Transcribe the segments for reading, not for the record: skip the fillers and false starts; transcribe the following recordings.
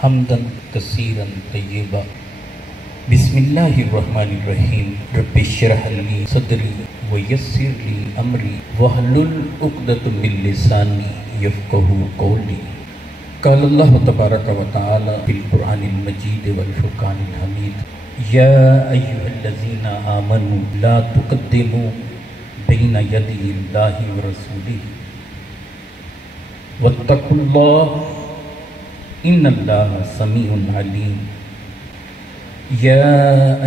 حمدا كثيرا طيبا. بسم الله الرحمن الرحيم. رب اشرح لي صدري ويسر لي امري واحلل عقدة من لساني يفقهوا قولي. قال الله تبارك وتعالى في القرآن المجيد والفرقان الحميد: يا أيها الذين آمنوا لا تقدموا بين يدي الله ورسوله واتقوا الله إن الله سميع عليم. يا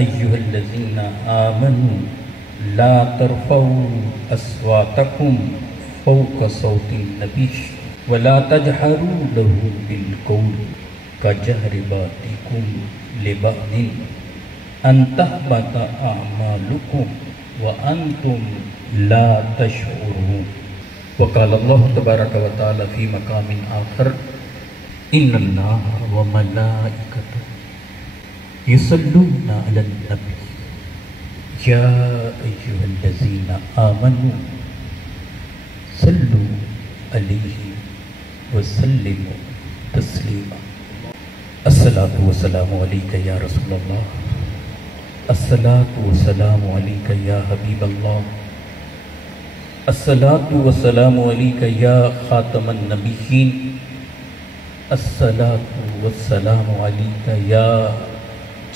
أيها الذين آمنوا لا ترفعوا أصواتكم فوق صوت النبي ولا تجهروا له بالقول كجهر بعضكم لبعض أن تحبط أعمالكم وأنتم لا تشعرون. وقال الله تبارك وتعالى في مقام آخر: إن الله وملائكته يصلون على النبي يا أيها الذين آمنوا صلوا عليه وسلموا تسليما. الصلاة والسلام عليك يا رسول الله. الصلاة والسلام عليك يا حبيب الله. الصلاة والسلام عليك يا خاتم النبيين. الصلاة والسلام عليك يا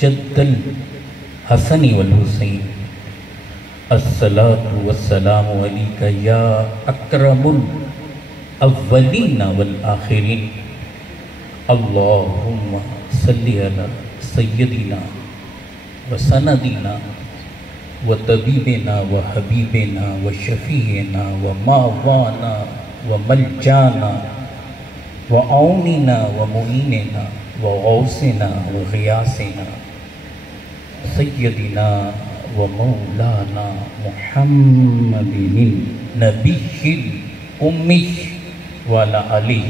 جد الحسن والحسين. الصلاة والسلام عليك يا أكرم الأولين والآخرين. اللهم صل على سيدنا وسندنا وطبيبنا وحبيبنا وشفيعنا ومعوانا وملجانا وعوننا ومعيننا وغوثنا وغياثنا سيدنا ومولانا محمد النبي الأمي وعلى آلہ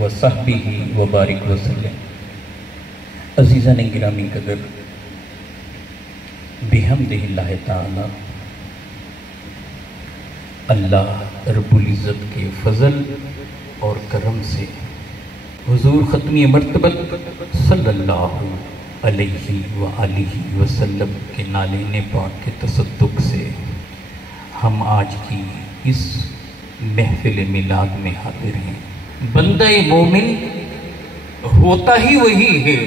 وصحبہ وبارک وسلم. عزیزان گرامی قدر، بحمدہ اللہ تعالی، اللہ رب العزت کے فضل اور کرم سے حضور ختمی مرتبت صلی اللہ علیہ وآلہ وسلم کے نالین پاک کے تصدق سے ہم آج کی اس محفل میلاد میں حاضر ہیں. بندہ مومن ہوتا ہی وہی ہے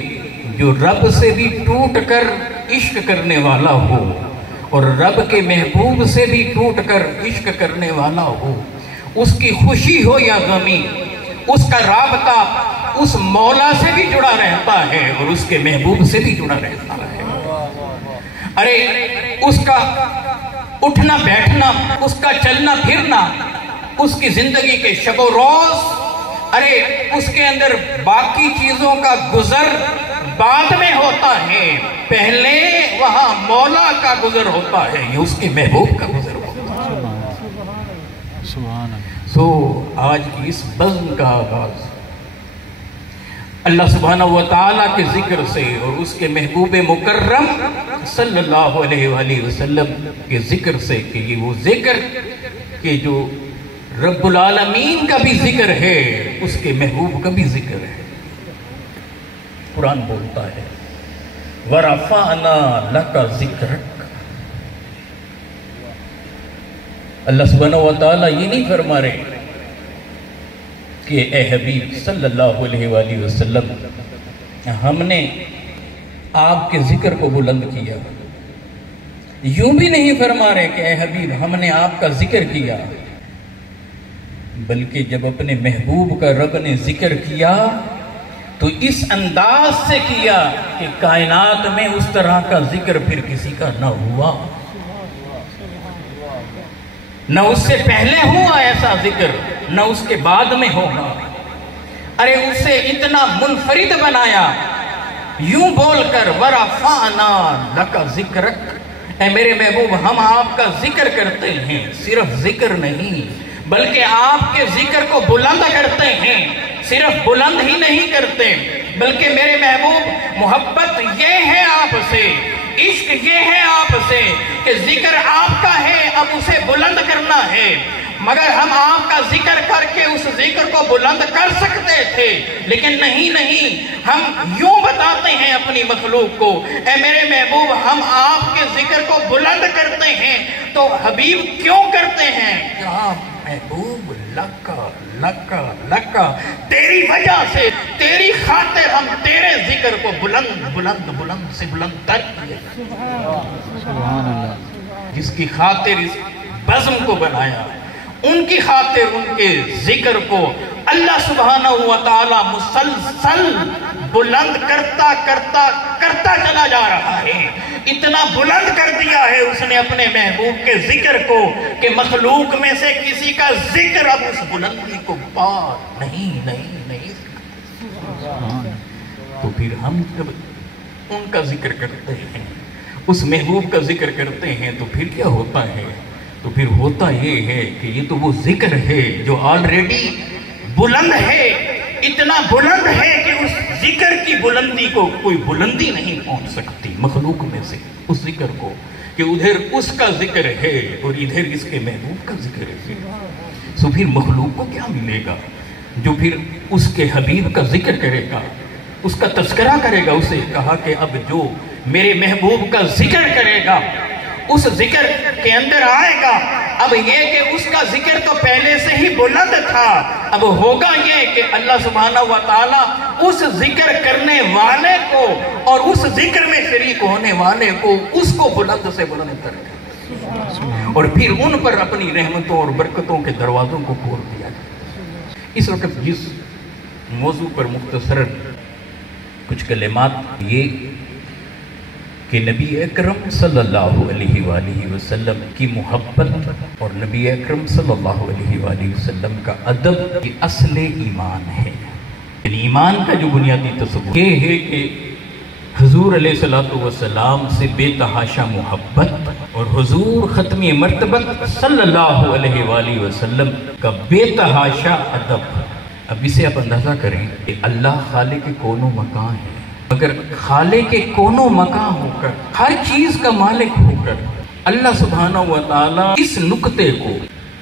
جو رب سے بھی ٹوٹ کر عشق کرنے والا ہو اور رب کے محبوب سے بھی ٹوٹ کر عشق کرنے والا ہو. اس کی خوشی ہو یا غمی، اس کا رابطہ اس مولا سے بھی جڑا رہتا ہے اور اس کے محبوب سے بھی جڑا رہتا ہے. ارے اس کا اٹھنا بیٹھنا، اس کا چلنا پھرنا، اس کی زندگی کے شب و روز، ارے اس کے اندر باقی چیزوں کا گزر بعد میں ہوتا ہے، پہلے وہاں مولا کا گزر ہوتا ہے، یہ اس کے محبوب کا گزر ہوتا ہے. سو آج کی اس بزم کا آغاز اللہ سبحانہ وتعالی کے ذکر سے اور اس کے محبوب مکرم صلی اللہ علیہ وآلہ وسلم کے ذکر سے، کہ یہ وہ ذکر کہ جو رب العالمین کا بھی ذکر ہے، اس کے محبوب کا بھی ذکر ہے. قرآن بولتا ہے وَرَفَعْنَا لَكَ ذِكْرَكَ. اللہ سبحانہ وتعالی یہ نہیں فرما رہے کہ اے حبیب صلی اللہ علیہ وآلہ وسلم ہم نے آپ کے ذکر کو بلند کیا. یوں بھی نہیں فرما رہے کہ اے حبیب ہم نے آپ کا ذکر کیا، بلکہ جب اپنے محبوب کا رب نے ذکر کیا تو اس انداز سے کیا کہ کائنات میں اس طرح کا ذکر پھر کسی کا نہ ہوا، نہ اس سے پہلے ہوا ایسا ذکر، نہ اس کے بعد میں ہوگا. ارے اسے اتنا منفرد بنایا یوں بول کر وَرَفَعْنَا لَكَ ذِكْرَكَ. اے میرے محبوب ہم آپ کا ذکر کرتے ہیں، صرف ذکر نہیں بلکہ آپ کے ذکر کو بلند کرتے ہیں. صرف بلند ہی نہیں کرتے بلکہ میرے محبوب محبت یہ ہے آپ سے، عشق یہ ہے آپ سے کہ ذکر آپ کا ہے، اب اسے بلند کرنا ہے. مگر ہم آپ کا ذکر کر کے اس ذکر کو بلند کر سکتے تھے، لیکن نہیں، ہم یوں بتاتے ہیں اپنی مخلوق کو، اے میرے محبوب ہم آپ کے ذکر کو بلند کرتے ہیں، تو حبیب کیوں کرتے ہیں؟ یا محبوب لکا تیری وجہ سے، تیری خاطر ہم تیرے ذکر کو بلند سے بلند تر کیے، جس کی خاطر اس بزم کو بنایا، ان کی خاطر ان کے ذکر کو اللہ سبحانہ و تعالی مسلسل بلند کرتا چلا جا رہا ہے۔ اتنا بلند کر دیا ہے اس نے اپنے محبوب کے ذکر کو کہ مخلوق میں سے کسی کا ذکر اب اس بلندی کو پار نہیں۔ تو پھر ہم جب ان کا ذکر کرتے ہیں، اس محبوب کا ذکر کرتے ہیں، تو پھر کیا ہوتا ہے؟ تو پھر ہوتا یہ ہے کہ یہ تو وہ ذکر ہے جو آلریڈی بلند ہے، اتنا بلند ہے کہ اس ذکر کی بلندی کو کوئی بلندی نہیں پہنچ سکتی مخلوق میں سے اس ذکر کو، کہ ادھر اس کا ذکر ہے اور ادھر اس کے محبوب کا ذکر ہے۔ سو پھر مخلوق کو کیا ملے گا جو پھر اس کے حبیب کا ذکر کرے گا، اس کا تذکرہ کرے گا؟ اسے کہا کہ اب جو میرے محبوب کا ذکر کرے گا، اس ذکر کے اندر آئے گا، اب یہ کہ اس کا ذکر تو پہلے سے ہی بلند تھا، اب ہوگا یہ کہ اللہ سبحانہ و تعالیٰ اس ذکر کرنے والے کو اور اس ذکر میں شریک ہونے والے کو، اس کو بلند سے بلند کر دے، اور پھر ان پر اپنی رحمتوں اور برکتوں کے دروازوں کو کھول دیا جائے۔ اس وقت جس موضوع پر مختصراً کچھ کلمات یہ کہ نبی اکرم صلی اللہ علیہ وآلہ وسلم کی محبت اور نبی اکرم صلی اللہ علیہ وآلہ وسلم کا ادب یہ اصل ایمان ہے۔ یعنی ایمان کا جو بنیادی تصور یہ ہے کہ حضور علیہ السلام سے بے تحاشا محبت اور حضور ختم مرتبت صلی اللہ علیہ وآلہ وسلم کا بے تحاشا ادب۔ اب اسے آپ اندازہ کریں کہ اللہ خالق کون و مکان ہے، مگر خالق کے کونوں مکان ہو کر، ہر چیز کا مالک ہو کر، اللہ سبحانہ و تعالیٰ اس نقطے کو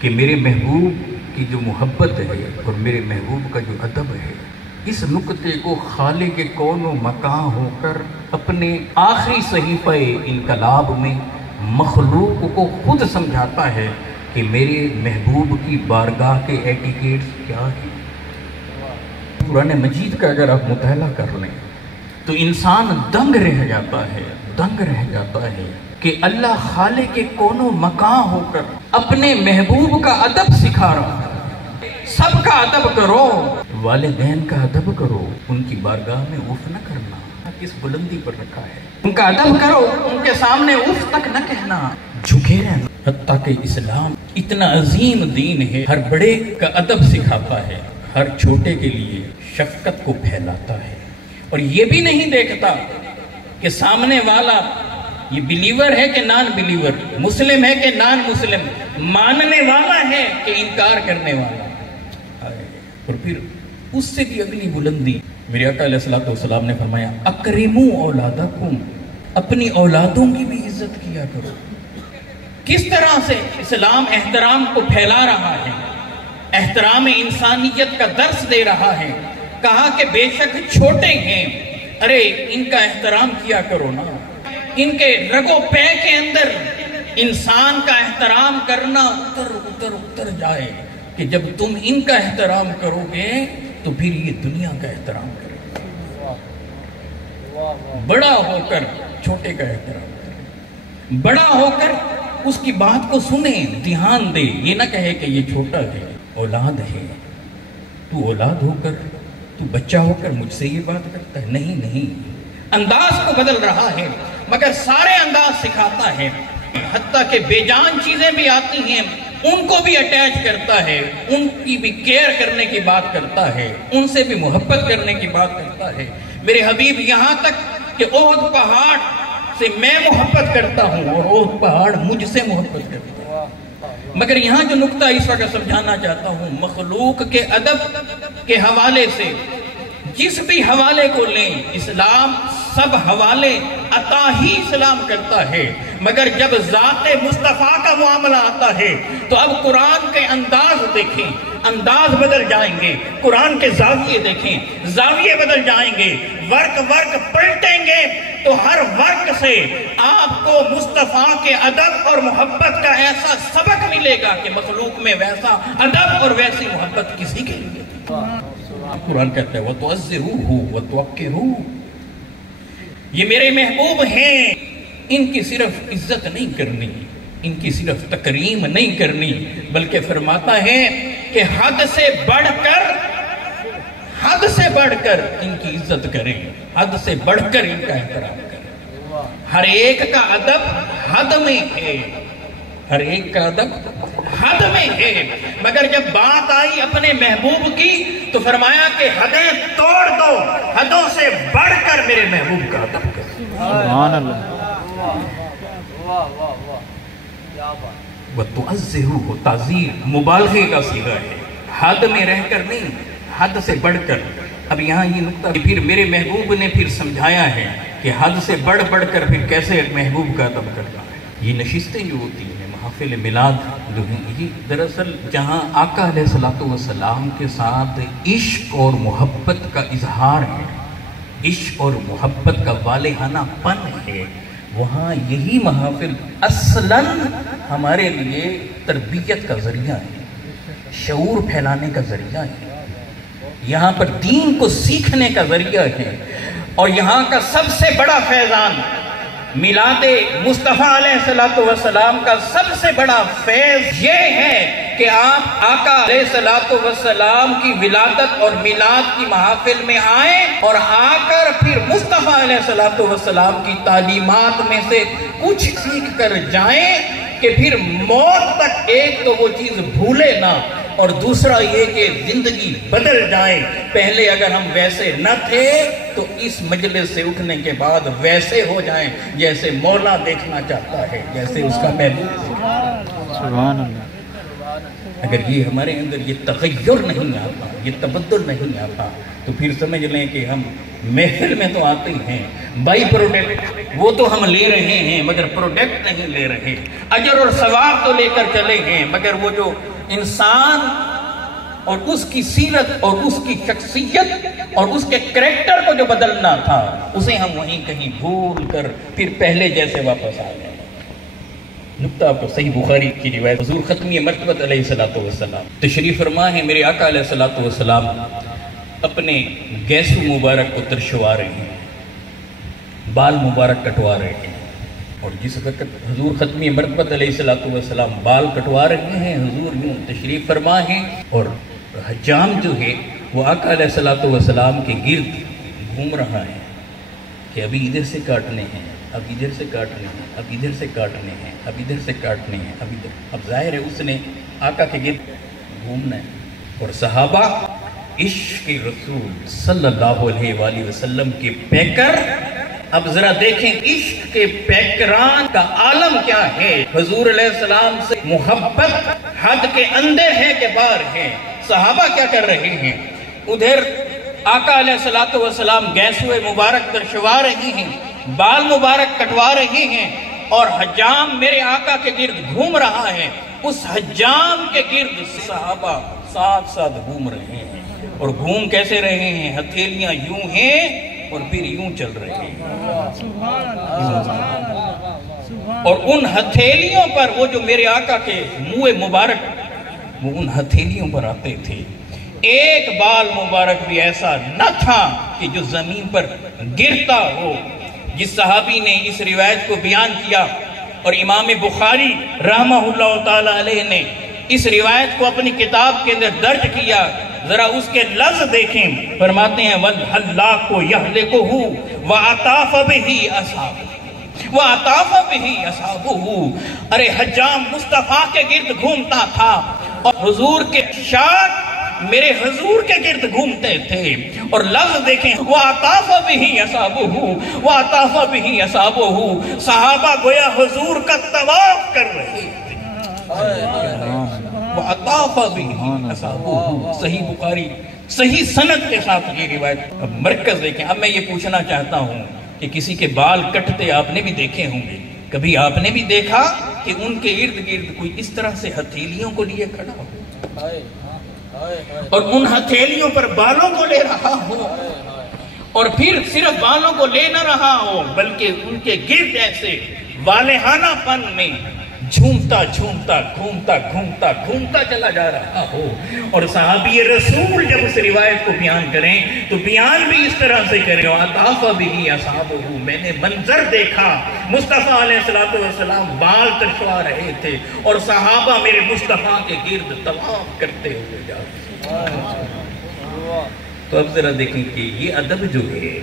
کہ میرے محبوب کی جو محبت ہے اور میرے محبوب کا جو ادب ہے، اس نقطے کو خالق کے کونوں مکان ہو کر اپنے آخری صحیفہ انقلاب میں مخلوق کو خود سمجھاتا ہے کہ میرے محبوب کی بارگاہ کے ایٹیکیٹس کیا ہیں۔ قرآن مجید کا اگر آپ مطالعہ کر لیں تو انسان دنگ رہ جاتا ہے کہ اللہ خالق کے کونوں مکان ہو کر اپنے محبوب کا ادب سکھا رہا ہے۔ سب کا ادب کرو، والدین کا ادب کرو، ان کی بارگاہ میں اف نہ کرنا، کس بلندی پر رکھا ہے، ان کا ادب کرو، ان کے سامنے اف تک نہ کہنا، جھکے رہنا۔ حتیٰ کہ اسلام اتنا عظیم دین ہے، ہر بڑے کا ادب سکھاتا ہے، ہر چھوٹے کے لیے شفقت کو پھیلاتا ہے، اور یہ بھی نہیں دیکھتا کہ سامنے والا یہ بلیور ہے کہ نان بلیور، مسلم ہے کہ نان مسلم، ماننے والا ہے کہ انکار کرنے والا۔ اور پھر اس سے بھی اگلی بلندی میرے آقا علیہ السلام نے فرمایا اکرموا اولادکم، اپنی اولادوں کی بھی عزت کیا کرو۔ کس طرح سے اسلام احترام کو پھیلا رہا ہے، احترام انسانیت کا درس دے رہا ہے۔ کہا کہ بے شک چھوٹے ہیں، ارے ان کا احترام کیا کرو نا، ان کے رگ و پے کے اندر انسان کا احترام کرنا اتر جائے کہ جب تم ان کا احترام کرو گے تو پھر یہ دنیا کا احترام کرے گا۔ بڑا ہو کر چھوٹے کا احترام کرے، بڑا ہو کر اس کی بات کو سنے، دھیان دے، یہ نہ کہے کہ یہ چھوٹا ہے، اولاد ہے، تو اولاد ہو کر، تو بچہ ہو کر مجھ سے یہ بات کرتا ہے۔ نہیں، انداز کو بدل رہا ہے، مگر سارے انداز سکھاتا ہے، حتیٰ کہ بے جان چیزیں بھی آتی ہیں ان کو بھی اٹیچ کرتا ہے، ان کی بھی کیئر کرنے کی بات کرتا ہے، ان سے بھی محبت کرنے کی بات کرتا ہے۔ میرے حبیب یہاں تک کہ احد پہاڑ سے میں محبت کرتا ہوں اور احد پہاڑ مجھ سے محبت کرتا ہے۔ مگر یہاں جو نقطہ اس وقت سمجھانا چاہتا ہوں، مخلوق کے ادب کے حوالے سے جس بھی حوالے کو لیں اسلام سب حوالے عطا ہی اسلام کرتا ہے، مگر جب ذات مصطفیٰ کا معاملہ آتا ہے تو اب قرآن کے انداز دیکھیں، انداز بدل جائیں گے، قرآن کے زاویے دیکھیں، زاویے بدل جائیں گے، ورق پلٹیں گے تو ہر ورق سے آپ کو مصطفیٰ کے ادب اور محبت کا ایسا سبق ملے گا کہ مخلوق میں ویسا ادب اور ویسی محبت کسی کے لیے قرآن کہتا ہے وَتُعَزِّرُوهُ وَتُوَقِّرُوهُ، یہ میرے محبوب ہیں، ان کی صرف عزت نہیں کرنی، ان کی صرف تکریم نہیں کرنی، بلکہ فرماتا ہے کہ حد سے بڑھ کر ان کی عزت کریں، حد سے بڑھ کر ان کا احترام کریں۔ ہر ایک کا ادب حد میں ہے، ہر ایک کا ادب حد میں ہے، مگر جب بات آئی اپنے محبوب کی تو فرمایا کہ حدیں توڑ دو، حدوں سے بڑھ کر میرے محبوب کا ادب کرو۔ سبحان اللہ۔ وَتُعَزِّرُوهُ، تعزیر مبالغے کا صیغہ ہے، حد میں رہ کر نہیں، حد سے بڑھ کر۔ اب یہاں یہ نکتہ پھر میرے محبوب نے پھر سمجھایا ہے کہ حد سے بڑھ کر پھر کیسے محبوب کا ادب کرنا ہے۔ یہ نشستیں جو ہوتی ہیں، محافل میلاد جو ہیں، یہ دراصل جہاں آقا علیہ السلام کے ساتھ عشق اور محبت کا اظہار ہے، عشق اور محبت کا والہانہ پن ہے، وہاں یہی محافل اصلاً ہمارے لیے تربیت کا ذریعہ ہے، شعور پھیلانے کا ذریعہ ہے، یہاں پر دین کو سیکھنے کا ذریعہ ہے، اور یہاں کا سب سے بڑا فیضان میلاد مصطفیٰ علیہ السلام کا سب سے بڑا فیض یہ ہے کہ آپ آقا علیہ السلام کی ولادت اور میلاد کی محافل میں آئیں اور آ کر پھر مصطفیٰ علیہ السلام کی تعلیمات میں سے کچھ سیکھ کر جائیں کہ پھر موت تک ایک تو وہ چیز بھولے نہ، اور دوسرا یہ کہ زندگی بدل جائے۔ پہلے اگر ہم ویسے نہ تھے تو اس مجلس سے اٹھنے کے بعد ویسے ہو جائیں جیسے مولا دیکھنا چاہتا ہے، جیسے اس کا محبوب۔ سبحان اللہ۔ اگر یہ ہمارے اندر یہ تغیر نہیں آتا، یہ تبدل نہیں آتا، تو پھر سمجھ لیں کہ ہم محفل میں تو آتے ہیں بائی پروڈکٹ، وہ تو ہم لے رہے ہیں مگر پروڈکٹ نہیں لے رہے، اجر اور ثواب تو لے کر چلے ہیں، مگر وہ جو انسان اور اس کی سیرت اور اس کی شخصیت اور اس کے کریکٹر کو جو بدلنا تھا، اسے ہم وہیں کہیں بھول کر پھر پہلے جیسے واپس آ گئے۔ نکتہ آپ کو صحیح بخاری کی روایت، حضور ختمی مرتبت علیہ السلام تشریف فرما ہے، میرے آقا علیہ السلام اپنے گیسو مبارک کو ترشوا رہے ہیں، بال مبارک کٹوا رہے ہیں، اور جس وقت حضور ختمی مرتبت علیہ السلام بال کٹوا رہے ہیں، حضور یوں تشریف فرما ہیں، اور حجام جو ہے وہ آقا علیہ السلام کے گرد گھوم رہا ہے کہ ابھی ادھر سے کاٹنے ہیں، اب ادھر سے کاٹنے ہیں، اب ادھر سے کاٹنے ہیں، اب ادھر سے کاٹنے ہیں، اب ادھر۔ اب ظاہر ہے اس نے آقا کے گرد گھومنا ہے، اور صحابہ عشق رسول صلی اللہ علیہ وآلہ وسلم کے پیکر، اب ذرا دیکھیں عشق کے پیکران کا عالم کیا ہے۔ حضور علیہ السلام سے محبت حد کے اندر ہے کہ باہر ہے۔ صحابہ کیا کر رہے ہیں؟ ادھر آقا علیہ السلام گیسوئے مبارک ترشوا رہی ہیں، بال مبارک کٹوا رہی ہیں، اور حجام میرے آقا کے گرد گھوم رہا ہے۔ اس حجام کے گرد صحابہ ساتھ ساتھ گھوم رہے ہیں، اور گھوم کیسے رہے ہیں؟ ہتھیلیاں یوں ہیں اور پھر یوں چل رہے ہیں، اور ان ہتھیلیوں پر وہ جو میرے آقا کے منہ مبارک وہ ان ہتھیلیوں پر آتے تھے، ایک بال مبارک بھی ایسا نہ تھا کہ جو زمین پر گرتا ہو۔ جس صحابی نے اس روایت کو بیان کیا، اور امام بخاری رحمہ اللہ تعالی علیہ نے اس روایت کو اپنی کتاب کے اندر درج کیا، ذرا اس کے لفظ دیکھیں، فرماتے ہیں وَالْحَلَّاقُ يَحْلِقُهُ وَعَطَافَ بِهِ أَصْحَابُهُ وَعَطَافَ بِهِ أَصْحَابُهُ۔ ارے حجام مصطفیٰ کے گرد گھومتا تھا، اور حضور کے شاک میرے حضور کے گرد گھومتے تھے، اور لفظ دیکھیں وَعَطَافَ بِهِ أَصْحَابُهُ وَعَطَافَ بِهِ أَصْحَابُهُ۔ صحابہ گویا حضور کا طواف کر رہے تھے، وَعَطَافَ بِهِ أَصْحَابُهُ۔ صحیح بخاری صحیح سند کے ساتھ یہ روایت. اب مرکز دیکھیں. اب میں یہ پوچھنا چاہتا ہوں کہ کسی کے بال کٹتے آپ نے بھی دیکھے ہوں گے. کبھی آپ نے بھی دیکھا کہ ان کے ارد گرد کوئی اس طرح سے ہتھیلیوں کو لیے کھڑا ہو اور ان ہتھیلیوں پر بالوں کو لے رہا ہو, اور پھر صرف بالوں کو لے نہ رہا ہو بلکہ ان کے گرد ایسے والہانہ پن میں جھومتا جھومتا گھومتا گھومتا گھومتا چلا جا رہا ہو. اور صحابی رسول جب اس روایت کو بیان کریں تو بیان بھی اس طرح سے کریں. وَأَطَافَ بِهِ أَصْحَابُهُ, میں نے منظر دیکھا, مصطفیٰ علیہ السلام بال ترشوا رہے تھے اور صحابہ میرے مصطفیٰ کے گرد طواف کرتے ہوئے جا رہے. تو اب ذرا دیکھیں کہ یہ ادب جو ہے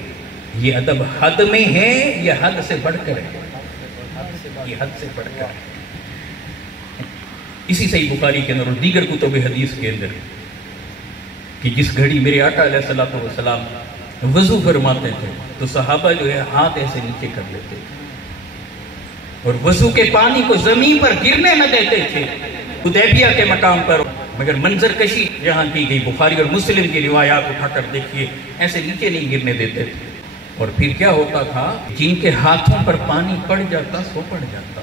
یہ ادب حد میں ہے یا حد سے بڑھ کر ہے؟ یہ حد سے بڑھ کر. اسی صحیح بخاری کے اندر اور دیگر کتب حدیث کے اندر کہ جس گھڑی میرے آقا علیہ السلام وضو فرماتے تھے تو صحابہ جو ہے ہاتھ ایسے نیچے کر لیتے تھے اور وضو کے پانی کو زمین پر گرنے نہ دیتے تھے حدیبیہ کے مقام پر. مگر منظر کشی جہاں کی گئی بخاری اور مسلم کی روایات اٹھا کر دیکھیے, ایسے نیچے نہیں گرنے دیتے تھے. اور پھر کیا ہوتا تھا, جن کے ہاتھوں پر پانی پڑ جاتا سو پڑ جاتا,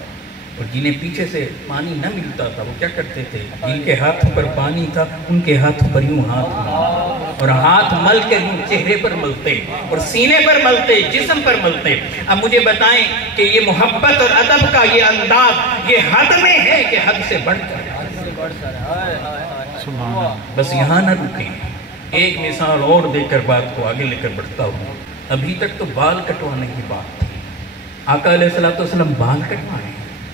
اور جنہیں پیچھے سے پانی نہ ملتا تھا وہ کیا کرتے تھے, جن کے ہاتھوں پر پانی تھا ان کے ہاتھوں پر یوں ہاتھ ملتے اور ہاتھ مل کے یوں چہرے پر ملتے اور سینے پر ملتے, جسم پر ملتے. اب مجھے بتائیں کہ یہ محبت اور ادب کا یہ انداز یہ حد میں ہے کہ حد سے بڑھ کر. بس یہاں نہ رکیں, ایک مثال اور دے کر بات کو آگے لے کر بڑھتا ہوں. ابھی تک تو بال کٹوانے کی بات تھی, آقا علیہ السلام بال کٹوائے.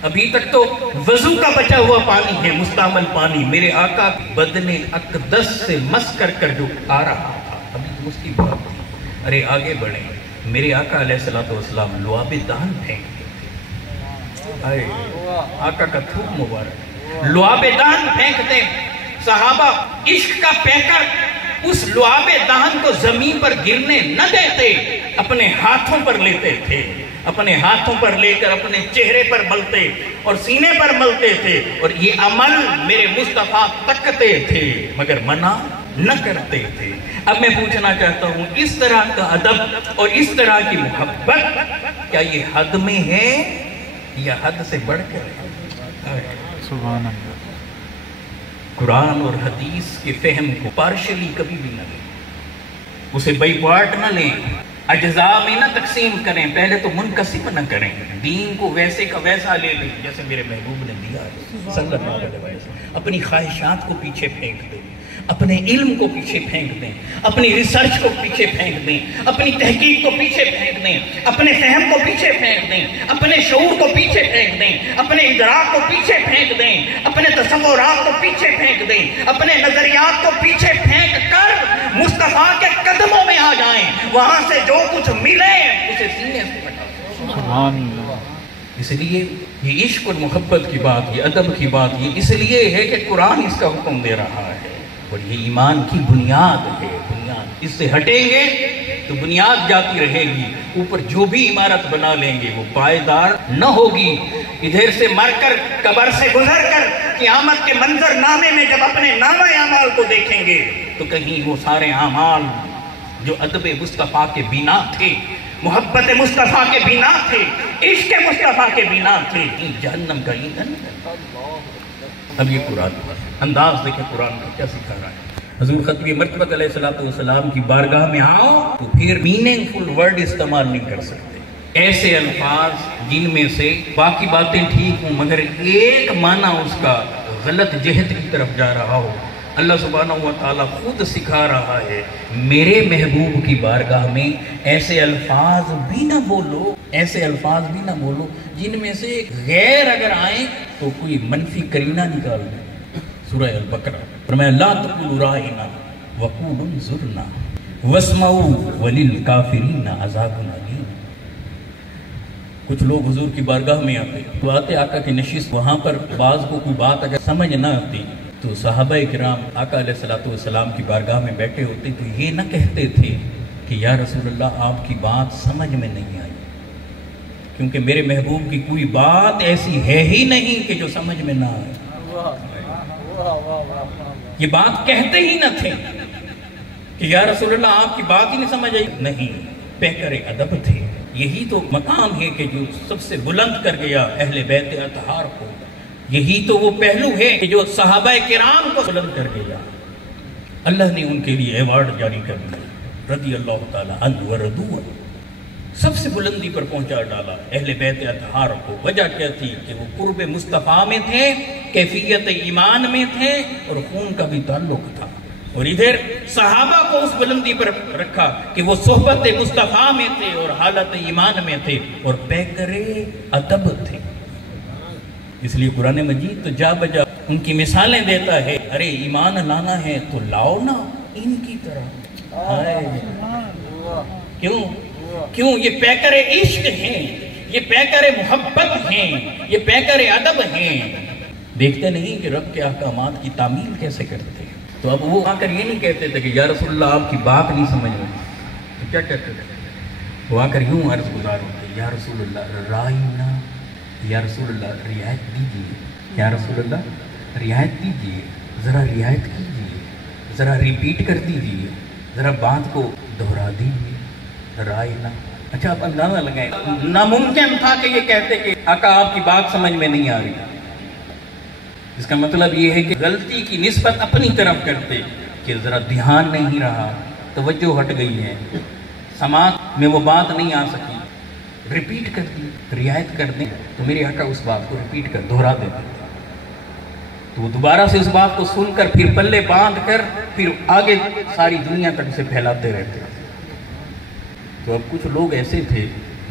ابھی تک تو وضو کا بچا ہوا پانی ہے, مستعمل پانی میرے آقا بدن اقدس سے مس کر کر جو آ رہا تھا. ابھی تو اس کی بات تھی. ارے آگے بڑھیں, میرے آقا علیہ السلام لعاب دہن پھینکتے. آقا کا تھوک مبارک لعاب دہن پھینکتے. صحابہ عشق کا پیکر اس لعاب دہن کو زمین پر گرنے نہ دیتے, اپنے ہاتھوں پر لیتے تھے, اپنے ہاتھوں پر لے کر اپنے چہرے پر ملتے اور سینے پر ملتے تھے. اور یہ عمل میرے مصطفیٰ تکتے تھے مگر منع نہ کرتے تھے. اب میں پوچھنا چاہتا ہوں, اس طرح کا ادب اور اس طرح کی محبت کیا یہ حد میں ہے یا حد سے بڑھ کر ہے؟ سبحان اللہ. قرآن اور حدیث کے فہم کو پارشلی کبھی بھی نہ لیں, اسے بائی پارٹ نہ لیں, اجزاء میں نہ تقسیم کریں, پہلے تو منقسم نہ کریں. دین کو ویسے کا ویسا لے لیں جیسے میرے محبوب نے دیا صلی اللہ علیہ وسلم. اپنی خواہشات کو پیچھے پھینک دیں, اپنے علم کو پیچھے پھینک دیں, اپنی ریسرچ کو پیچھے پھینک دیں, اپنی تحقیق کو پیچھے پھینک دیں, اپنے فہم کو پیچھے پھینک دیں, اپنے شعور کو پیچھے پھینک دیں, اپنے ادراک کو پیچھے پھینک دیں, اپنے تصورات کو پیچھے پھینک دیں, اپنے نظریات کو پیچھے پھینک کر مصطفیٰ کے قدموں میں آ جائیں. وہاں سے جو کچھ ملے اسے سینے سے بٹا دیں. سبحان اللہ. اس لیے یہ عشق اور محبت کی بات, یہ ادب کی بات یہ اس لیے ہے کہ قرآن اس کا حکم دے رہا ہے اور یہ ایمان کی بنیاد ہے. بنیاد اس سے ہٹیں گے تو بنیاد جاتی رہے گی, اوپر جو بھی عمارت بنا لیں گے وہ پائیدار نہ ہوگی. ادھر سے مر کر قبر سے گزر کر قیامت کے منظر نامے میں جب اپنے نامہ اعمال کو دیکھیں گے تو کہیں وہ سارے اعمال جو ادب مصطفیٰ کے بنا تھے, محبت مصطفیٰ کے بنا تھے, عشق مصطفیٰ کے بنا تھے, جہنم کا ایندھن. اب یہ قرآن انداز دیکھیں قرآن کا کیا سکھا رہا ہے. حضور ختم مرتبہ علیہ السلام کی بارگاہ میں آؤ تو پھر میننگ فل ورڈ استعمال نہیں کر سکتے, ایسے الفاظ جن میں سے باقی باتیں ٹھیک ہوں مگر ایک معنی اس کا غلط جہت کی طرف جا رہا ہو. اللہ سبحانہ و تعالیٰ خود سکھا رہا ہے میرے محبوب کی بارگاہ میں ایسے الفاظ بھی نہ بولو, ایسے الفاظ بھی نہ بولو جن میں سے غیر اگر آئیں تو کوئی منفی کرینہ نکال دیں. سورہ البقرہ فرمایا لا تقولوا راعنا وقولوا انظرنا واسمعوا وللکافرین عذاب الیم. کچھ لوگ حضور کی بارگاہ میں آتے تو آتے آقا کی نشست, وہاں پر بعض کو کوئی بات اگر سمجھ نہ آتی تو صحابہ کرام آقا علیہ السلام کی بارگاہ میں بیٹھے ہوتے تو یہ نہ کہتے تھے کہ یا رسول اللہ آپ کی بات سمجھ میں نہیں آئی, کیونکہ میرے محبوب کی کوئی بات ایسی ہے ہی نہیں کہ جو سمجھ میں نہ آئے. یہ بات کہتے ہی نہ تھے. کہ یا رسول اللہ آپ کی بات ہی نہیں سمجھ آئی؟ نہیں، پیکر ادب تھے. یہی تو مقام ہے کہ جو سب سے بلند کر گیا اہل بیت اطہار کو. یہی تو وہ پہلو ہے کہ جو صحابہ کرام کو بلند کر گیا. اللہ نے ان کے لیے ایوارڈ جاری کر دیا، رضی اللہ تعالی عنہ ورضوا عنہ. سب سے بلندی پر پہنچا ڈالا اہل بیت اطہار کو. وجہ کیا تھی کہ وہ قرب مصطفیٰ میں تھے، کیفیت ایمان میں تھے، اور خون کا بھی تعلق تھا. اور ادھر صحابہ کو اس بلندی پر رکھا کہ وہ صحبت مصطفیٰ میں تھے اور حالت ایمان میں تھے اور پیکر ادب تھے. اس لیے قرآن مجید تو جا بجا ان کی مثالیں دیتا ہے. ارے ایمان لانا ہے تو لاؤ نا ان کی طرح. کیوں یہ پیکر عشق ہیں، یہ پیکر محبت ہیں، یہ پیکر ادب ہیں. دیکھتے نہیں کہ رب کے احکامات کی تعمیل کیسے کرتے ہیں. تو اب وہ آ کر یہ نہیں کہتے تھے کہ یا رسول اللہ آپ کی بات نہیں سمجھ میں. تو کیا کہتے تھے؟ وہ آ کر یوں عرض گزار ہوتے، یا رسول اللہ رائنا، یا رسول اللہ رعایت دیجیے، یا رسول اللہ رعایت دیجیے، ذرا رعایت کیجیے، ذرا ریپیٹ کر دیجیے، ذرا بات کو دہرا دیجیے. رائنا. اچھا آپ اندازہ لگائیں، ناممکن تھا کہ یہ کہتے کہ آقا آپ کی بات سمجھ میں نہیں آ رہی. اس کا مطلب یہ ہے کہ غلطی کی نسبت اپنی طرف کرتے کہ ذرا دھیان نہیں رہا، توجہ ہٹ گئی ہے، سماعت میں وہ بات نہیں آ سکی. ریپیٹ کر دی، رعایت کر دیں تو میرے آقا اس بات کو ریپیٹ کر دہرا دیتے تھے. تو وہ دوبارہ سے اس بات کو سن کر پھر پلے باندھ کر پھر آگے ساری دنیا تک اسے پھیلاتے رہتے تھے. تو اب کچھ لوگ ایسے تھے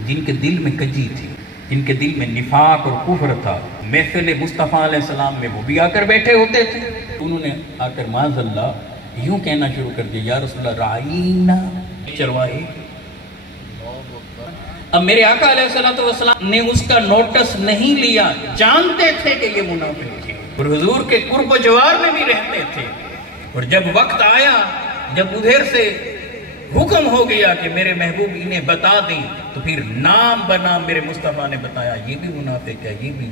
جن کے دل میں کجی تھی، جن کے دل میں نفاق اور کفر تھا. محفل مصطفیٰ علیہ السلام میں وہ بھی آ کر بیٹھے ہوتے تھے. انہوں نے آ کر معاذ اللہ یوں کہنا شروع کر دیا، یا رسول اللہ رعینا، چرواہے. اب میرے آقا علیہ السلام نے اس کا نوٹس نہیں لیا، جانتے تھے کہ یہ منافق تھے اور حضور کے قرب و جوار میں بھی رہتے تھے. اور جب وقت آیا، جب ادھر سے حکم ہو گیا کہ میرے محبوب انہیں بتا دیں، تو پھر نام بنا میرے مصطفیٰ نے بتایا یہ بھی منافق ہے، یہ بھی.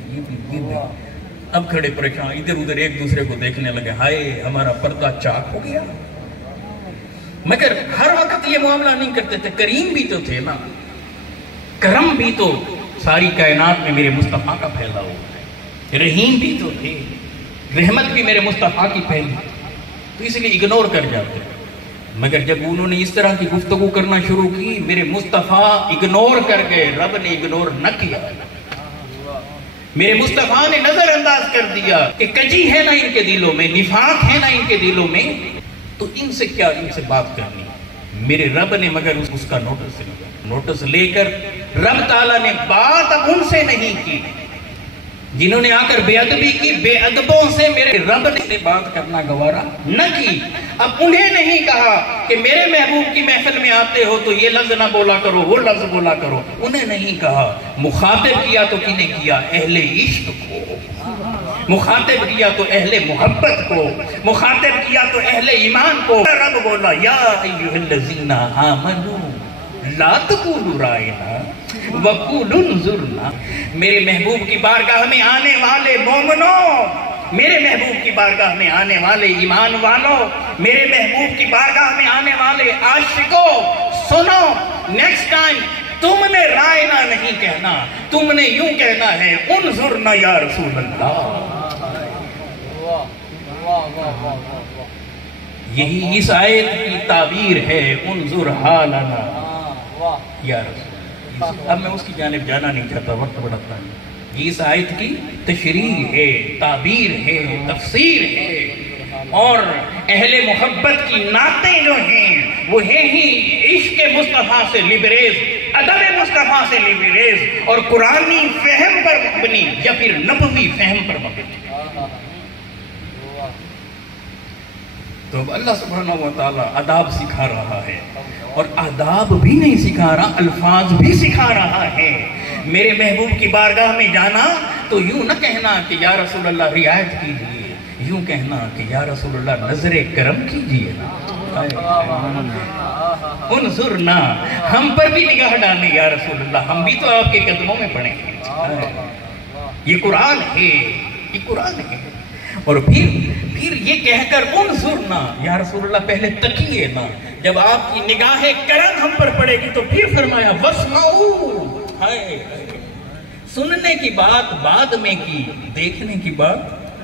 اب کھڑے پریشان ادھر ادھر ایک دوسرے کو دیکھنے لگے، ہائے ہمارا پردہ چاک ہو گیا. مگر ہر وقت یہ معاملہ نہیں کرتے تھے. کریم بھی تو تھے نا، کرم بھی تو ساری کائنات میں میرے مصطفیٰ کا پھیلا ہوا ہے. رحیم بھی تو تھے، رحمت بھی میرے مصطفیٰ کی پھیلی، تو اس لیے اگنور کر جاتے. مگر جب انہوں نے اس طرح کی گفتگو کرنا شروع کی، میرے مصطفیٰ اگنور کر گئے، رب نے اگنور نہ کیا. میرے مصطفیٰ نے نظر انداز کر دیا کہ کجی ہے نا ان کے دلوں میں، نفاق ہے نا ان کے دلوں میں، تو ان سے کیا، ان سے بات کرنی. میرے رب نے مگر اس کا نوٹس لے کر رب تعالیٰ نے بات اب ان سے نہیں کی جنہوں نے آ کر بے ادبی کی. بے ادبوں سے میرے رب نے بات کرنا گوارا نہ کی. اب انہیں نہیں کہا کہ میرے محبوب کی محفل میں آتے ہو تو یہ لفظ نہ بولا کرو، وہ لفظ بولا کرو. انہیں نہیں کہا. مخاطب کیا تو کنہیں کیا؟ اہل عشق کو. مخاطب کیا تو اہل محبت کو. مخاطب کیا تو اہل ایمان کو. رب بولا یا ایھا الذین آمنوا لا تقولوا رائنا وقولوا انظرنا. میرے محبوب کی بارگاہ میں آنے والے مومنوں، میرے محبوب کی بارگاہ میں آنے والے ایمان والوں، میرے محبوب کی بارگاہ میں آنے والے عاشقوں، سنو، نیکسٹ ٹائم تم نے رائنا نہیں کہنا، تم نے یوں کہنا ہے انظرنا یا رسول اللہ. یہی اس آیت کی تعبیر ہے، انظر حالنا یا رسول. اب میں اس کی جانب جانا نہیں چاہتا، وقت بڑھتا ہے. یہ اس آیت کی تشریح ہے، تعبیر ہے، تفسیر ہے. اور اہل محبت کی نعتیں جو ہیں وہ ہیں ہی عشق مصطفیٰ سے لبریز، ادب مصطفیٰ سے لبریز، اور قرآنی فہم پر مبنی یا پھر نبوی فہم پر مبنی. تو اب اللہ سبحانہ وتعالی آداب سکھا رہا ہے، اور آداب بھی نہیں سکھا رہا، الفاظ بھی سکھا رہا ہے. میرے محبوب کی بارگاہ میں جانا تو یوں نہ کہنا کہ یا رسول اللہ رعایت کیجیے، یوں کہنا کہ یا رسول اللہ نظر کرم کیجیے. انظرنا، ہم پر بھی نگاہ ڈالیں یا رسول اللہ، ہم بھی تو آپ کے قدموں میں پڑیں. یہ قرآن ہے، یہ قرآن ہے. اور پھر یہ کہہ کر انظرنا یا رسول اللہ پہلے تکیے نا، جب آپ کی نگاہ کرم ہم پر پڑے گی تو پھر فرمایا واسمعوا، سننے کی بات بعد میں کی، دیکھنے کی بات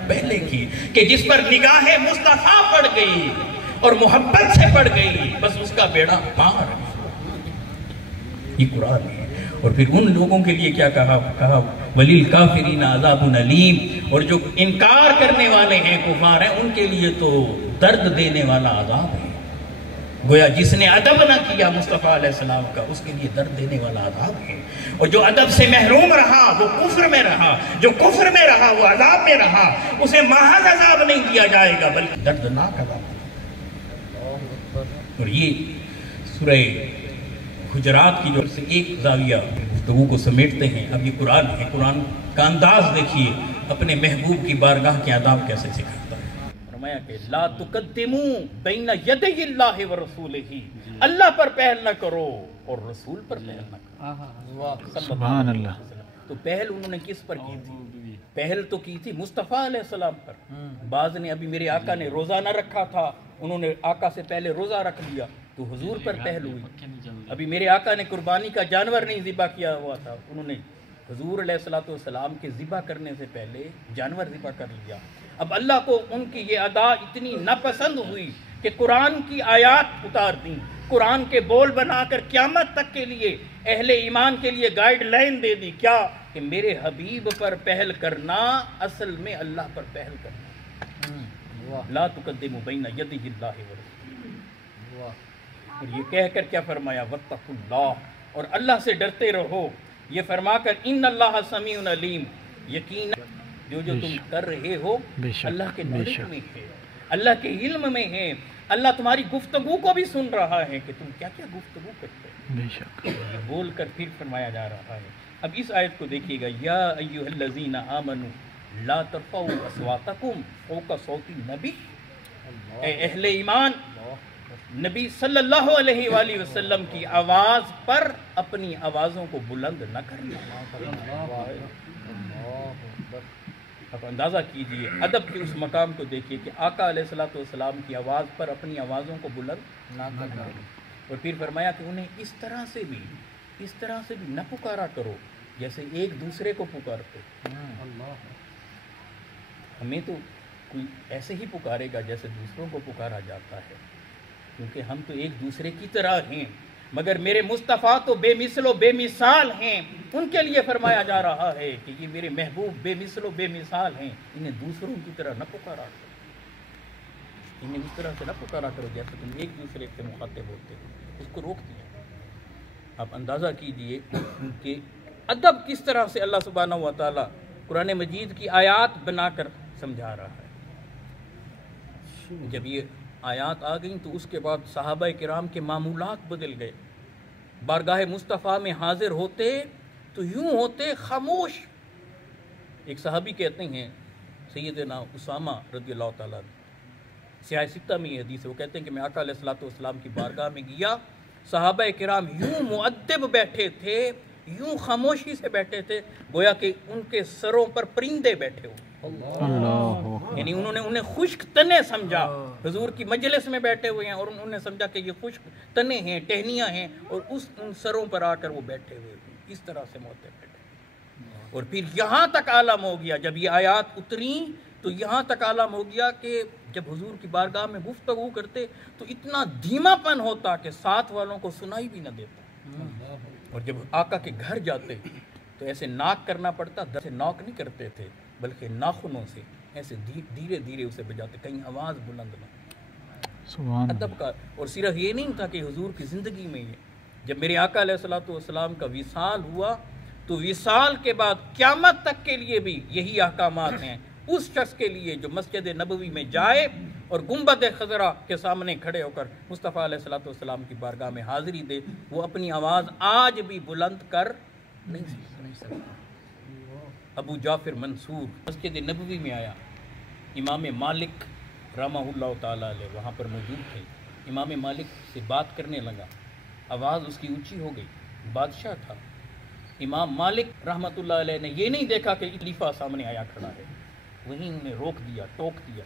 پہلے کی، کہ جس پر نگاہ مصطفیٰ پڑ گئی اور محبت سے پڑ گئی بس اس کا بیڑا پار۔ یہ قرآن ہے۔ اور پھر ان لوگوں کے لیے کیا کہا وَلِلْكَافِرِينَ عَذَابٌ أَلِيمٌ، اور جو انکار کرنے والے ہیں، کفار ہیں، ان کے لیے تو درد دینے والا عذاب ہے۔ گویا جس نے ادب نہ کیا مصطفیٰ علیہ السلام کا، اس کے لیے درد دینے والا عذاب ہے، اور جو ادب سے محروم رہا وہ کفر میں رہا، جو کفر میں رہا وہ عذاب میں رہا، اسے محض عذاب نہیں دیا جائے گا بلکہ دردناک عذاب۔ اور یہ سورہ حجرات کی جو سے ایک زاویہ گفتگو کو سمیٹتے ہیں۔ اب یہ قرآن ہے، قرآن کا انداز دیکھیے، اپنے محبوب کی بارگاہ کے آداب کیسے سکھاتا ہے۔ فرمایا کہ لا تقدموا بین یدی اللہ ورسولہ، اللہ پر پہل نہ کرو اور رسول پر پہل نہ کرو۔ سبحان اللہ۔ تو پہل انہوں نے کس پر کی تھی؟ پہل تو کی تھی مصطفیٰ علیہ السلام پر۔ بعض نے، ابھی میرے آقا نے روزہ نہ رکھا تھا، انہوں نے آقا سے پہلے روزہ رکھ لیا تو حضور پر پہل ہوئی۔ ابھی میرے آقا نے قربانی کا جانور نہیں ذبح کیا ہوا تھا، انہوں نے حضور علیہ السلام کے ذبح کرنے سے پہلے جانور ذبح کر لیا۔ اب اللہ کو ان کی یہ ادا اتنی ناپسند ہوئی کہ قرآن کی آیات اتار دیں، قرآن کے بول بنا کر قیامت تک کے لیے اہل ایمان کے لیے گائیڈ لائن دے دی۔ کیا؟ کہ میرے حبیب پر پہل کرنا اصل میں اللہ پر پہل کرنا۔ لا تقدموا بین یدی اللہ ورسولہ۔ اور یہ کہہ کر کیا فرمایا؟ واتقوا اللہ، اور اللہ سے ڈرتے رہو۔ یہ فرما کر ان اللہ سمیع علیم، یقین جو تم کر رہے ہو اللہ کے نالج میں ہے، اللہ کے علم میں ہے، اللہ تمہاری گفتگو کو بھی سن رہا ہے کہ تم کیا کیا گفتگو کرتے ہو۔ بے شک۔ یہ بول کر پھر فرمایا جا رہا ہے۔ اب اس آیت کو دیکھیے گا، یا ایھا الذین آمنوا لا ترفعوا اصواتکم فوق صوت النبی، اے اہل ایمان، نبی صلی اللہ علیہ وآلہ وسلم کی آواز پر اپنی آوازوں کو بلند نہ کرنا۔ اب اندازہ کیجئے ادب کے اس مقام کو دیکھیے کہ آقا علیہ السلام کی آواز پر اپنی آوازوں کو بلند نہ کرنا، اور پھر فرمایا کہ انہیں اس طرح سے بھی نہ پکارا کرو جیسے ایک دوسرے کو پکارتے۔ ہمیں تو کوئی ایسے ہی پکارے گا جیسے دوسروں کو پکارا جاتا ہے، کیونکہ ہم تو ایک دوسرے کی طرح ہیں، مگر میرے مصطفیٰ تو بے مثل و بے مثال ہیں۔ ان کے لیے فرمایا جا رہا ہے کہ یہ میرے محبوب بے مثل و بے مثال ہیں، انہیں دوسروں کی طرح نہ پکارا کرو، انہیں اس طرح سے نہ پکارا کرو جیسے تم ایک دوسرے سے مخاطب ہوتے ہو۔ اس کو روک دیا۔ آپ اندازہ کیجئے کہ ادب کس طرح سے اللہ سبحانہ و تعالیٰ قرآن مجید کی آیات بنا کر سمجھا رہا ہے۔ جب یہ آیات آ گئیں تو اس کے بعد صحابہ کرام کے معمولات بدل گئے۔ بارگاہ مصطفیٰ میں حاضر ہوتے تو یوں ہوتے خاموش۔ ایک صحابی کہتے ہیں، سیدنا اسامہ رضی اللہ تعالیٰ سیاہ ستہ میں یہ حدیث ہے، وہ کہتے ہیں کہ میں آقا علیہ السلام کی بارگاہ میں گیا، صحابہ کرام یوں مؤدب بیٹھے تھے، یوں خاموشی سے بیٹھے تھے، گویا کہ ان کے سروں پر پرندے بیٹھے ہو۔ یعنی انہوں نے انہیں خشک تنے سمجھا، حضور کی مجلس میں بیٹھے ہوئے ہیں اور انہوں نے سمجھا کہ یہ خشک تنے ہیں، ٹہنیاں ہیں، اور ان سروں پر آ کر وہ بیٹھے ہوئے ہیں، اس طرح سے موتے بیٹھے۔ اور پھر یہاں تک عالم ہو گیا، جب یہ آیات اتریں تو یہاں تک عالم ہو گیا کہ جب حضور کی بارگاہ میں گفتگو کرتے تو اتنا دھیما پن ہوتا کہ ساتھ والوں کو سنائی بھی نہ دیتا، اور جب آقا کے گھر جاتے تو ایسے ناک کرنا پڑتا، در سے ناک نہیں کرتے تھے بلکہ ناخنوں سے ایسے دھیرے دھیرے اسے بجاتے، کہیں آواز بلند نہ۔ ادب کا، اور صرف یہ نہیں تھا کہ حضور کی زندگی میں یہ، جب میرے آقا علیہ السلام کا وصال ہوا تو وصال کے بعد قیامت تک کے لیے بھی یہی احکامات ہیں اس شخص کے لیے جو مسجد نبوی میں جائے اور گنبد خضرا کے سامنے کھڑے ہو کر مصطفیٰ علیہ السلام کی بارگاہ میں حاضری دے، وہ اپنی آواز آج بھی بلند کر نہیں سکتا۔ ابو جعفر منصور مسجد نبوی میں آیا، امام مالک رحمہ اللہ تعالیٰ علیہ وہاں پر موجود تھے، امام مالک سے بات کرنے لگا، آواز اس کی اونچی ہو گئی، بادشاہ تھا۔ امام مالک رحمۃ اللہ علیہ نے یہ نہیں دیکھا کہ خلیفہ سامنے آیا کھڑا ہے، وہیں انہیں روک دیا، ٹوک دیا،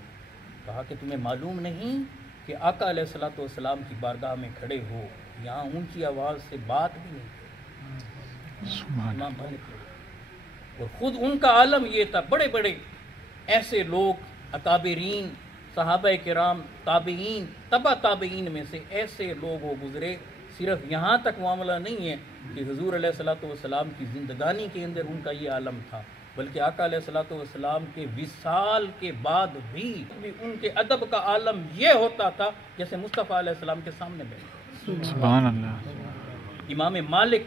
کہا کہ تمہیں معلوم نہیں کہ آقا علیہ الصلوۃ والسلام کی بارگاہ میں کھڑے ہو، یہاں اونچی آواز سے بات بھی نہیں، امام مالک، اور خود ان کا عالم یہ تھا، بڑے بڑے ایسے لوگ اکابرین، صحابہ کرام، تابعین، تبع تابعین میں سے ایسے لوگ وہ گزرے. صرف یہاں تک معاملہ نہیں ہے کہ حضور علیہ الصلوۃ والسلام کی زندگانی کے اندر ان کا یہ عالم تھا، بلکہ آقا علیہ الصلوۃ والسلام کے وصال کے بعد بھی ان کے ادب کا عالم یہ ہوتا تھا جیسے مصطفیٰ علیہ السلام کے سامنے بیٹھے. سبحان اللہ. امام مالک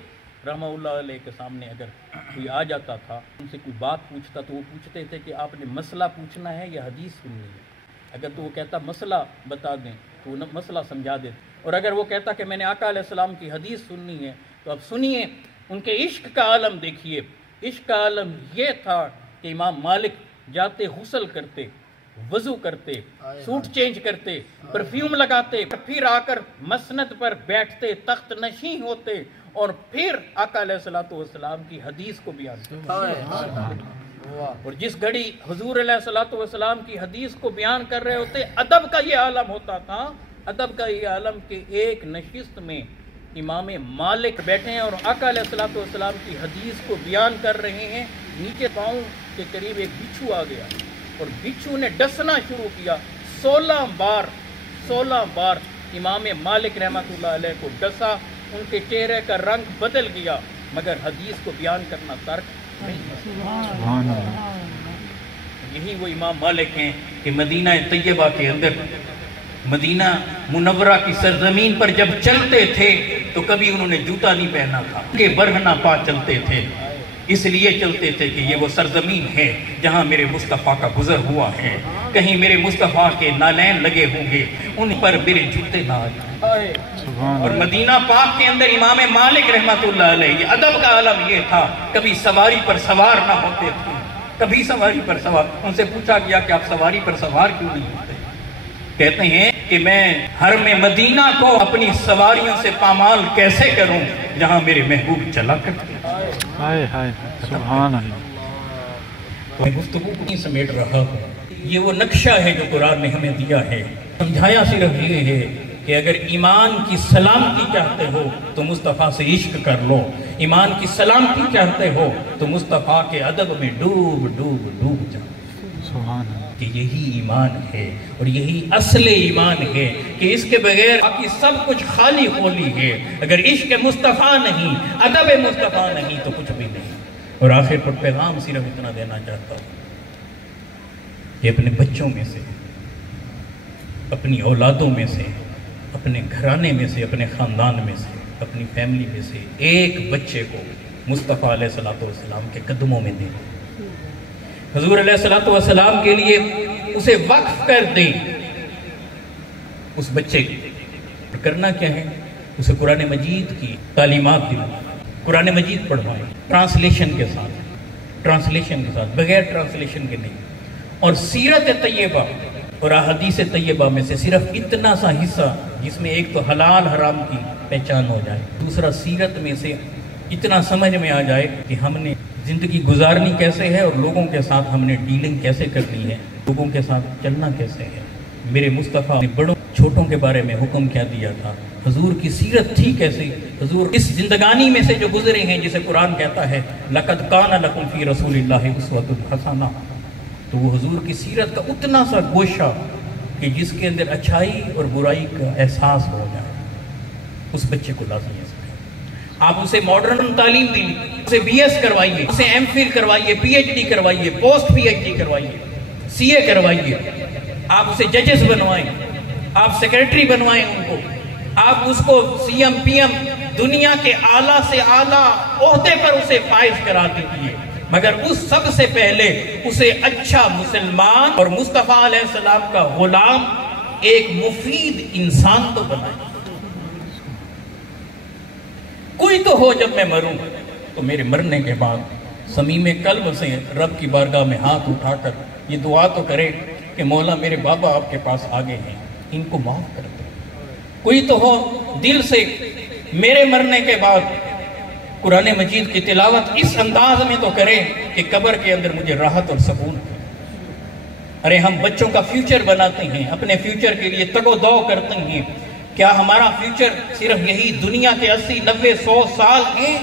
رحمہ اللہ علیہ کے سامنے اگر کوئی آ جاتا تھا، ان سے کوئی بات پوچھتا تو وہ پوچھتے تھے کہ آپ نے مسئلہ پوچھنا ہے یا حدیث سننی ہے. اگر تو وہ کہتا مسئلہ بتا دیں تو وہ مسئلہ سمجھا دیتے، اور اگر وہ کہتا کہ میں نے آقا علیہ السلام کی حدیث سننی ہے تو اب سنیے. ان کے عشق کا عالم دیکھیے. عشق کا عالم یہ تھا کہ امام مالک جاتے غسل کرتے، وضو کرتے، سوٹ چینج کرتے، پرفیوم لگاتے، پھر آ کر مسند پر بیٹھتے، تخت نشین ہوتے، اور پھر آقا علیہ الصلوۃ والسلام کی حدیث کو بیان کرتے. اور جس گھڑی حضور علیہ الصلوۃ والسلام کی حدیث کو بیان کر رہے ہوتے، ادب کا یہ عالم ہوتا تھا، ادب کا یہ عالم کہ ایک نشست میں امام مالک بیٹھے ہیں اور آقا علیہ الصلوۃ والسلام کی حدیث کو بیان کر رہے ہیں. نیچے پاؤں کے قریب ایک بچھو آ گیا اور بچھو نے ڈسنا شروع کیا. 16 بار امام مالک رحمۃ اللہ علیہ کو ڈسا. ان کے چہرے کا رنگ بدل گیا مگر حدیث کو بیان کرنا ترک نہیں. یہی وہ امام مالک ہیں کہ مدینہ طیبہ کے اندر، مدینہ منورہ کی سرزمین پر جب چلتے تھے تو کبھی انہوں نے جوتا نہیں پہنا تھا، کہ برہنہ پا چلتے تھے. اس لیے چلتے تھے کہ یہ وہ سرزمین ہے جہاں میرے مصطفیٰ کا گزر ہوا ہے، کہیں میرے مصطفیٰ کے نالین لگے ہوں گے، ان پر میرے جوتے نہ آئے. اور مدینہ پاک کے اندر امام مالک رحمۃ اللہ علیہ ادب کا عالم یہ تھا، کبھی سواری پر سوار نہ ہوتے تھے، کبھی سواری پر سوار. ان سے پوچھا گیا کہ آپ سواری پر سوار کیوں نہیں ہوتے؟ کہتے ہیں کہ میں حرم مدینہ کو اپنی سواریوں سے پامال کیسے کروں جہاں میرے محبوب چلا کرتے. سبحان اللہ. میں گفتگو کو نہیں سمیٹ رہا ہوں، یہ وہ نقشہ ہے جو قرآن نے ہمیں دیا ہے. سمجھایا صرف یہ ہے کہ اگر ایمان کی سلامتی چاہتے ہو تو مصطفیٰ سے عشق کر لو، ایمان کی سلامتی چاہتے ہو تو مصطفیٰ کے ادب میں ڈوب ڈوب ڈوب جاؤ. سبحان اللہ. کہ یہی ایمان ہے اور یہی اصل ایمان ہے کہ اس کے بغیر باقی سب کچھ خالی خولی ہے. اگر عشق مصطفیٰ نہیں، ادب مصطفیٰ نہیں تو کچھ بھی نہیں. اور آخر پر پیغام صرف اتنا دینا چاہتا ہوں کہ اپنے بچوں میں سے، اپنی اولادوں میں سے، اپنے گھرانے میں سے، اپنے خاندان میں سے، اپنی فیملی میں سے ایک بچے کو مصطفیٰ علیہ الصلوۃ والسلام کے قدموں میں دیں، حضور علیہ الصلوۃ والسلام کے لیے اسے وقف کر دیں. اس بچے کو کرنا کیا ہے؟ اسے قرآن مجید کی تعلیمات دیں، قرآن مجید پڑھوائیں ٹرانسلیشن کے ساتھ، بغیر ٹرانسلیشن کے نہیں. اور سیرت طیبہ اور احادیث طیبہ میں سے صرف اتنا سا حصہ جس میں ایک تو حلال حرام کی پہچان ہو جائے، دوسرا سیرت میں سے اتنا سمجھ میں آ جائے کہ ہم نے زندگی گزارنی کیسے ہے اور لوگوں کے ساتھ ہم نے ڈیلنگ کیسے کرنی ہے، لوگوں کے ساتھ چلنا کیسے ہے. میرے مصطفیٰ نے بڑوں چھوٹوں کے بارے میں حکم کیا دیا تھا، حضور کی سیرت تھی کیسے. حضور اس زندگانی میں سے جو گزرے ہیں جسے قرآن کہتا ہے لَقَدْ كَانَ لَكُمْ فِي رَسُولِ اللَّهِ أُسْوَةٌ حَسَنَةٌ، تو وہ حضور کی سیرت کا اتنا سا گوشہ کہ جس کے اندر اچھائی اور برائی کا احساس ہو جائے، اس بچے کو لازمی ہے. آپ اسے ماڈرن تعلیم دیں، اسے بی ایس کروائیے، اسے ایم فل کروائیے، پی ایچ ڈی کروائیے، پوسٹ پی ایچ ڈی کروائیے، سی اے کروائیے. آپ اسے ججز بنوائیں، آپ سیکریٹری بنوائیں ان کو، آپ اس کو سی ایم پی ایم دنیا کے اعلیٰ سے اعلیٰ عہدے پر اسے فائز کرا دیجیے، مگر اس سب سے پہلے اسے اچھا مسلمان اور مصطفیٰ علیہ السلام کا غلام، ایک مفید انسان تو بنائیں. کوئی تو ہو جب میں مروں تو میرے مرنے کے بعد صمیم قلب سے رب کی بارگاہ میں ہاتھ اٹھا کر یہ دعا تو کرے کہ مولا میرے بابا آپ کے پاس آگے ہیں، ان کو معاف کر دو. کوئی تو ہو دل سے میرے مرنے کے بعد قرآن مجید کی تلاوت اس انداز میں تو کرے کہ قبر کے اندر مجھے راحت اور سکون. ارے ہم بچوں کا فیوچر بناتے ہیں، اپنے فیوچر کے لیے تگ و دو کرتے ہیں، کیا ہمارا فیوچر صرف یہی دنیا کے 80 90 100 سال ہیں؟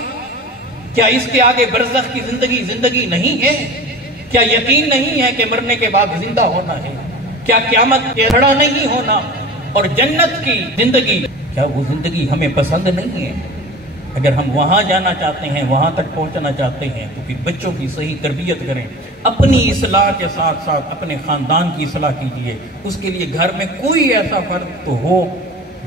کیا اس کے آگے برزخ کی زندگی نہیں ہے؟ کیا یقین نہیں ہے کہ مرنے کے بعد زندہ ہونا ہے؟ کیا قیامت کے کھڑا نہیں ہونا؟ اور جنت کی زندگی، کیا وہ زندگی ہمیں پسند نہیں ہے؟ اگر ہم وہاں جانا چاہتے ہیں، وہاں تک پہنچنا چاہتے ہیں، تو پھر بچوں کی صحیح تربیت کریں، اپنی اصلاح کے ساتھ ساتھ اپنے خاندان کی اصلاح کیجیے۔ اس کے لیے گھر میں کوئی ایسا فرد تو ہو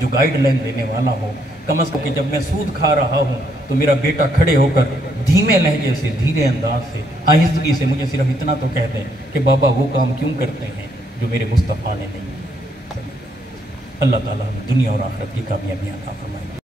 جو گائیڈ لائن دینے والا ہو، کم از کم کہ جب میں سود کھا رہا ہوں تو میرا بیٹا کھڑے ہو کر دھیمے لہجے سے، دھیرے انداز سے، آہستگی سے مجھے صرف اتنا تو کہہ دیں کہ بابا وہ کام کیوں کرتے ہیں جو میرے مصطفیٰ نے نہیں کیا۔ اللہ تعالیٰ ہمیں دنیا اور آخرت کی کامیابیاں عطا فرمائے۔